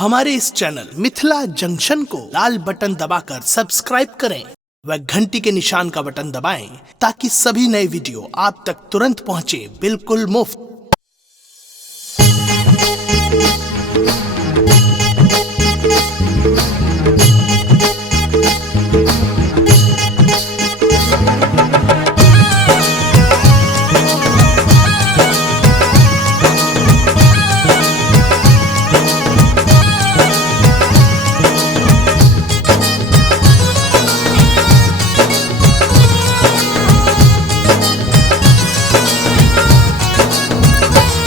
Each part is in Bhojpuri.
हमारे इस चैनल मिथिला जंक्शन को लाल बटन दबाकर सब्सक्राइब करें व घंटी के निशान का बटन दबाएं ताकि सभी नए वीडियो आप तक तुरंत पहुंचे बिल्कुल मुफ्त।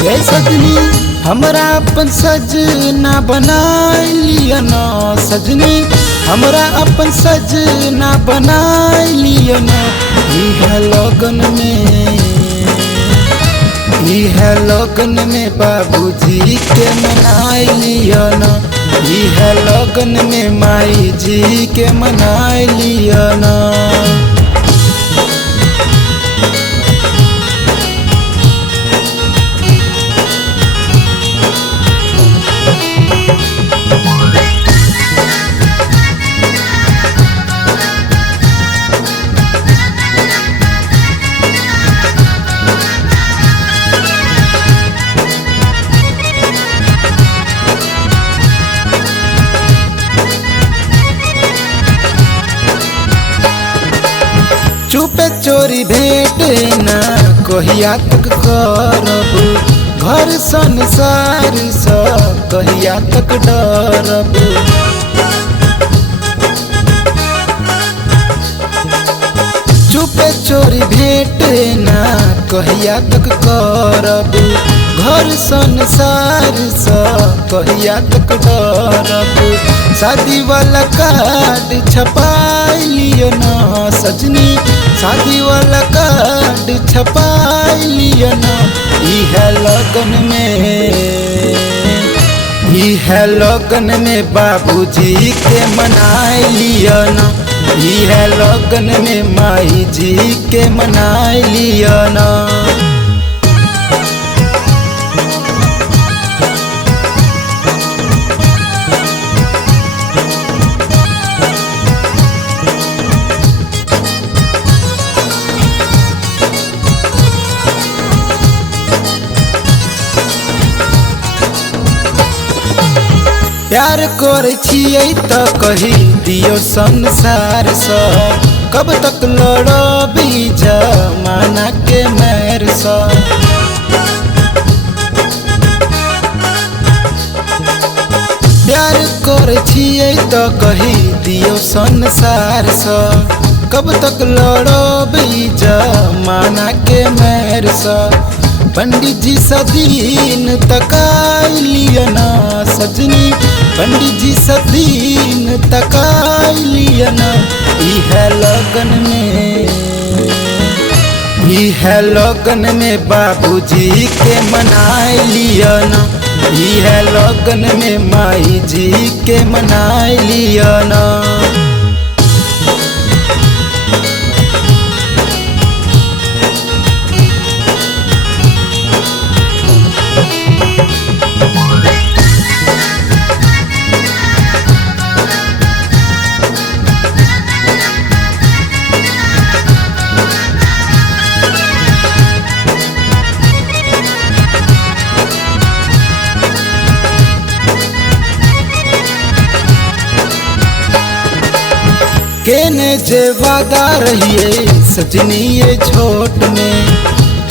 ये सजनी हमरा अपन सजना बनाई लिया ना, सजनी हमरा अपन सजना बनाई लिया ना। इह लगन में बाबूजी के मनाई लिया ना, इह लगन में माई जी के मनाई लिया ना। चुपे चोरी भेंट ना कहिया तक करब, घर संसार सा कहिया तक डरब। चुपे चोरी भेंट ना कहिया तक करब, घर संसार सा कहिया तक डरब। शादी वाला कार्ड छपाई लियो ना सजनी, शादी वाला कार्ड छपाई लियो ना। इह लगन में बाबूजी के मनाई लियो ना, इह लगन में माई जी के मनाई लियो ना। प्यार करे छियै त कही दियो संसार सा, कब तक लड़बी जमाना के मैर सा। प्यार करे छियै त कही दियो संसार सा, कब तक लड़बी जमाना के मैर सा। पंडित जी सदीन तकाई लिया ना सजनी, पंडित जी सदीन तकाई लिया ना। इह लगन में बाबूजी के मनाई लिया ना, इह लगन में माई जी के मनाई लिया ना। केने जे वादा रहिए सजनी ये छोट में,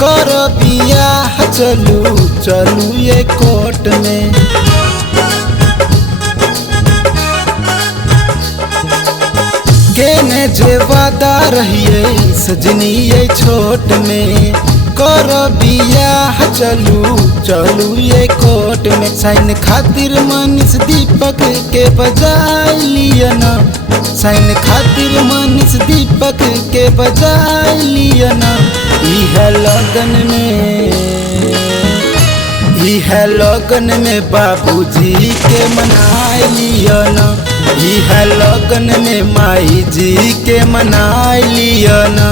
कर बियाह चलू ये कोर्ट में। केने जे वादा रहिए सजनी ये छोट में, कर बियाह चलू ये कोर्ट में। साइन खातिर मनीष दीपक के बजाय लिया ना, साइन खातिर मनीष दीपक के बजाय लिया ना। इह लगन में बाबूजी के मनाई लिया ना, इह लगन में माई जी के मनाई लिया ना।